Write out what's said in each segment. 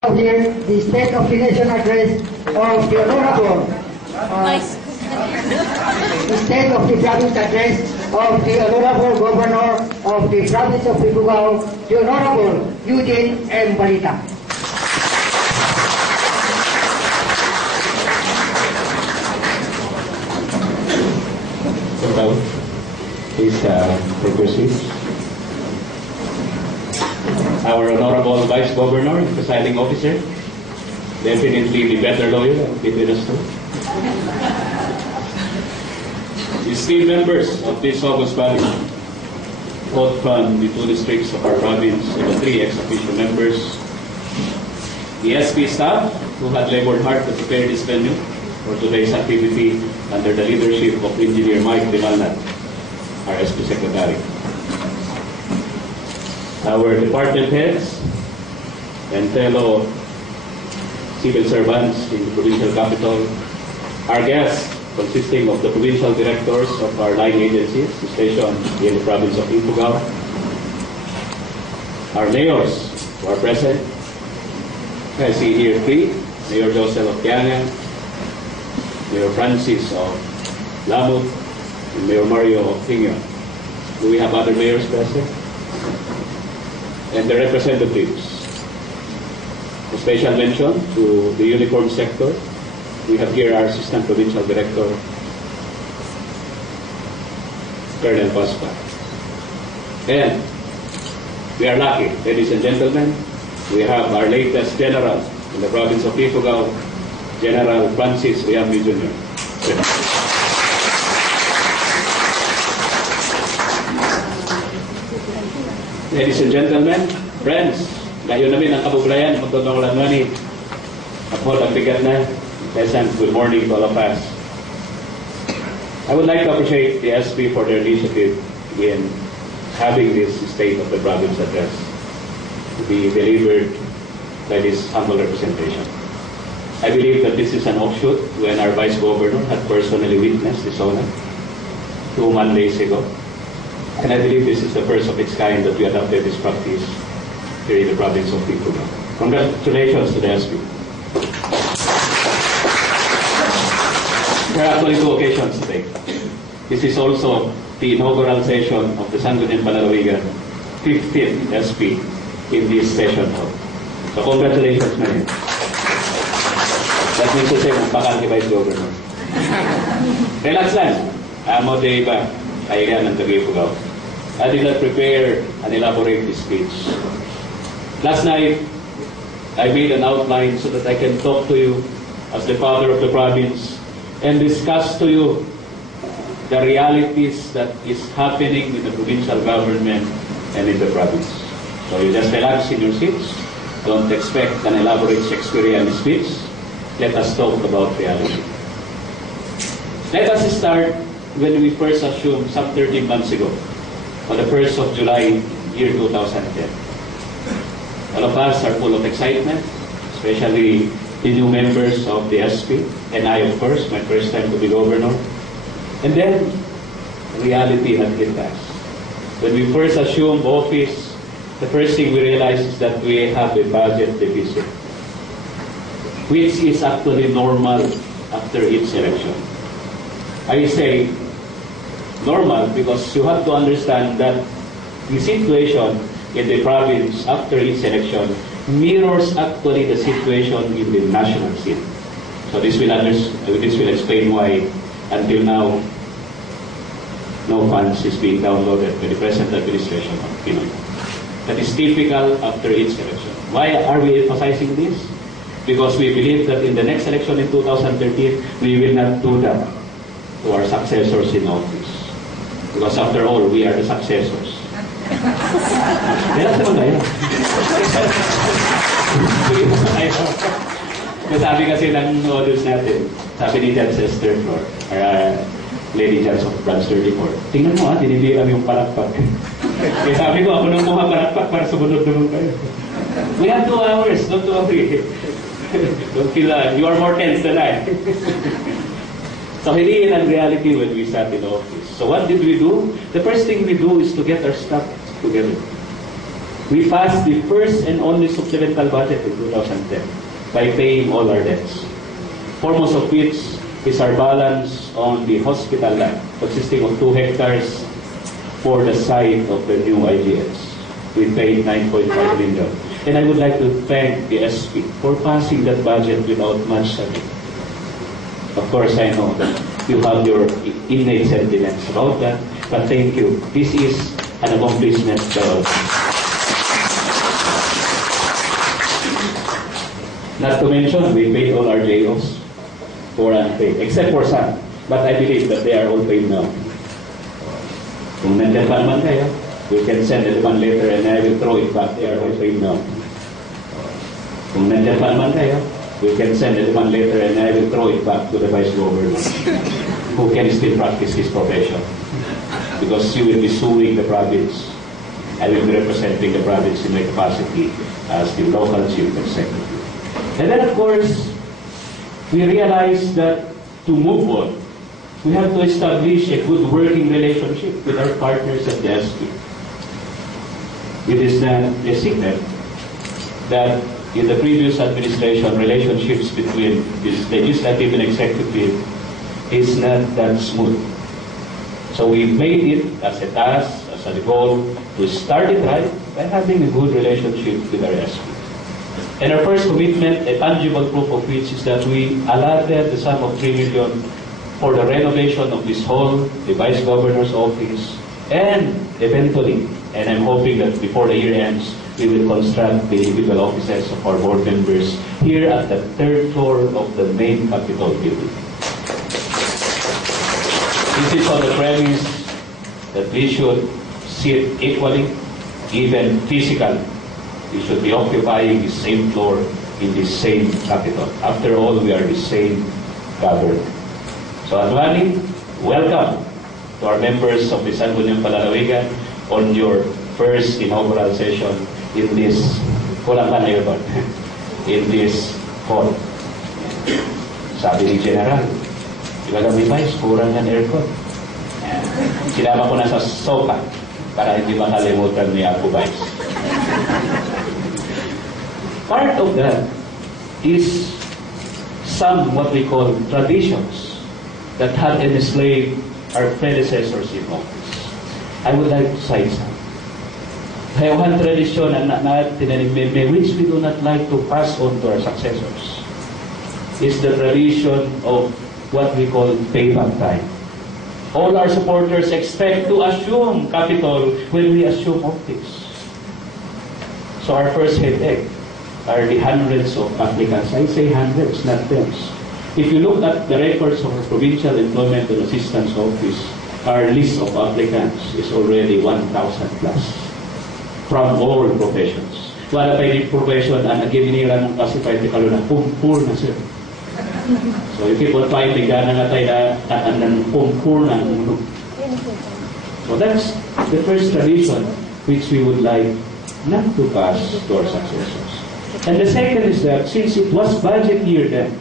Here, the State of the Nation address of the Honorable the State of the Province address of the Honorable Governor of the Province of Ifugao, the Honorable Eugene M. Balita. Please take your seats. Our Honorable Vice Governor, Presiding Officer, definitely the better lawyer between us two. Esteemed members of this August Valley, both from the two districts of our province and the three ex-official members, the SP staff who had labored hard to prepare this venue for today's activity under the leadership of Engineer Mike Dimalnat, our SP Secretary. Our department heads and fellow civil servants in the provincial capital, our guests consisting of the provincial directors of our line agencies stationed in the province of Ifugao, our mayors who are present. I see here three: Mayor Joseph of Kiangan, Mayor Francis of Lamut, and Mayor Mario of Tingyo. Do we have other mayors present? And the representatives. A special mention to the uniform sector. We have here our Assistant Provincial Director, Colonel Paspa. And we are lucky, ladies and gentlemen, we have our latest General in the province of Ifugao, General Francis Riambi Jr. Ladies and gentlemen, friends, gayon namin ang kabuglayan, magtutong ni Apo, ang bigat na. Pleasant good morning to all of us. I would like to appreciate the SP for their initiative in having this State of the Province address to be delivered by this humble representation. I believe that this is an offshoot when our Vice Governor had personally witnessed this honor 2 Mondays ago. And I believe this is the first of its kind that we adopted this practice here in the province of Ifugao. Congratulations to the SP. There are actually two occasions today. This is also the inaugural session of the Sangguniang Panlalawigan 15th SP in this session hall. So congratulations, man. That means to say, magpakal ni Vice Governor. Relax lang. Amo de iba. Kaya ng Taga-Ifugao. I did not prepare and elaborate this speech. Last night, I made an outline so that I can talk to you as the father of the province and discuss to you the realities that is happening in the provincial government and in the province. So you just relax in your seats. Don't expect an elaborate Shakespearean speech. Let us talk about reality. Let us start when we first assumed some 13 months ago, on the 1st of July, year 2010. All of us are full of excitement, especially the new members of the SP, and I, of course, my first time to be governor. And then, reality had hit us. When we first assumed office, the first thing we realized is that we have a budget deficit, which is actually normal after each election. I say normal because you have to understand that the situation in the province after each election mirrors actually the situation in the national scene. So this will explain why until now no funds is being downloaded by the present administration of Pinoy. That is typical after each election. Why are we emphasizing this? Because we believe that in the next election in 2013, we will not do that to our successors in office. Because after all, we are the successors. Sabi kasi ng audience natin, sabi ni Judge Esther Flor, Lady Judge of Branch 34, tingnan mo dinibiram yung palakpak. Kaya sabi ko, ako nung pumapalakpak para sumunod naman kayo. We have 2 hours, don't worry. Don't feel you are more tense than I. So hindi yun ang reality when we sat in office. So what did we do? The first thing we do is to get our stuff together. We passed the first and only supplemental budget in 2010 by paying all our debts, foremost of which is our balance on the hospital land, consisting of 2 hectares for the site of the new IGS. We paid 9.5 million. And I would like to thank the SP for passing that budget without much ado. Of course, I know that you have your innate sentiments about that, but thank you. This is an accomplishment. Not to mention, we paid all our JOs for unpaid, except for some. But I believe that they are all paid now. Kung nandiyan pa naman kayo, we can send a demand letter and I will throw it back. They are all paid now. Kung nandiyan pa naman kayo, we can send a demand letter and I will throw it back to the Vice Governor who can still practice his profession. Because you will be suing the province. I will be representing the province in my capacity as the local chief executive. And then of course, we realize that to move on, we have to establish a good working relationship with our partners at the SP. It is not a secret that in the previous administration, relationships between the legislative and executive is not that smooth. So we made it as a task, as a goal, to start it right by having a good relationship with our SP. And our first commitment, a tangible proof of which is that we allotted the sum of 3 million for the renovation of this hall, the Vice Governor's office, and eventually, and I'm hoping that before the year ends, we will construct the individual offices of our board members here at the 3rd floor of the main Capitol building. This is on the premise that we should sit equally, even physically. We should be occupying the same floor in the same Capitol. After all, we are the same government. So, Adwani, welcome to our members of the Sangguniang Palalawigan on your first inaugural session in this in this hall. Sabi ni General, di ba kami Vice, kurang ng aircon. Sinama ko na sa Sopa para hindi makalimutan ni Apo Vice. Part of that is some what we call traditions that had enslaved our predecessors in office. I would like to cite some. One tradition which we do not like to pass on to our successors is the tradition of what we call payback time. All our supporters expect to assume capital when we assume office. So our first headache are the hundreds of applicants. I say hundreds, not tens. If you look at the records of our Provincial Employment and Assistance Office, our list of applicants is already 1,000 plus from all professions. Wala pa yung profession ang nag-ginira ng classified na pumpur na sir. So you keep on finding gana nga tayo na pumpur na ulo. So that's the first tradition which we would like not to pass to our successors. And the second is that since it was budget year then,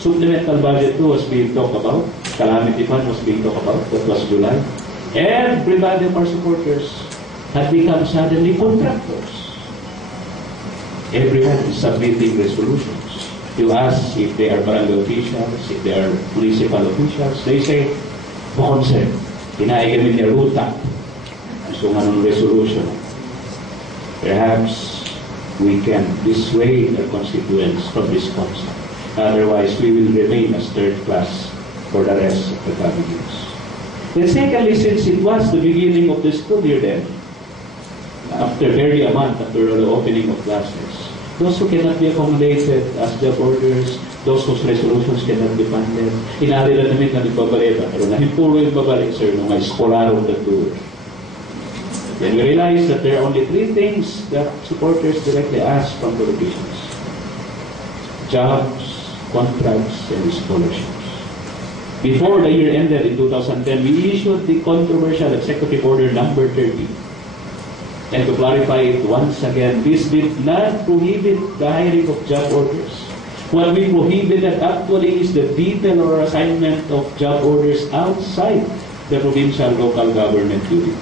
supplemental budget 2 was being talked about, calamity fund was being talked about, that was July. Everybody of our supporters had become suddenly contractors. Everyone is submitting resolutions. You ask if they are barangay officials, if they are municipal officials, they say, "Bukon sir, pinaigamin niya ruta." So anong resolution? Perhaps we can dissuade our constituents from this concept. Otherwise, we will remain as third class for the rest of the coming years. And secondly, since it was the beginning of the school year then, after barely a month after the opening of classes, those who cannot be accommodated as job orders, those whose resolutions cannot be funded, inari na namin na nagbabalita, pero nahimpuro yung babalik, sir, nung may scholarong the tour. Then we realized that there are only 3 things that supporters directly ask from politicians: jobs, contracts, and scholarships. Before the year ended in 2010, we issued the controversial Executive Order number 30. And to clarify it once again, this did not prohibit the hiring of job orders. What we prohibited actually is the detail or assignment of job orders outside the provincial local government unit.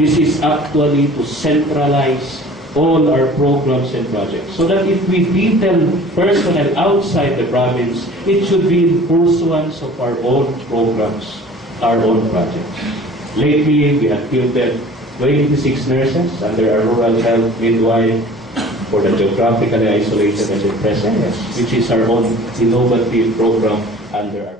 This is actually to centralize all our programs and projects. So that if we detail personnel outside the province, it should be in pursuance of our own programs, our own projects. Lately, we have fielded 26 nurses under our rural health midwife for the geographically isolated and depressed areas, which is our own innovative program under our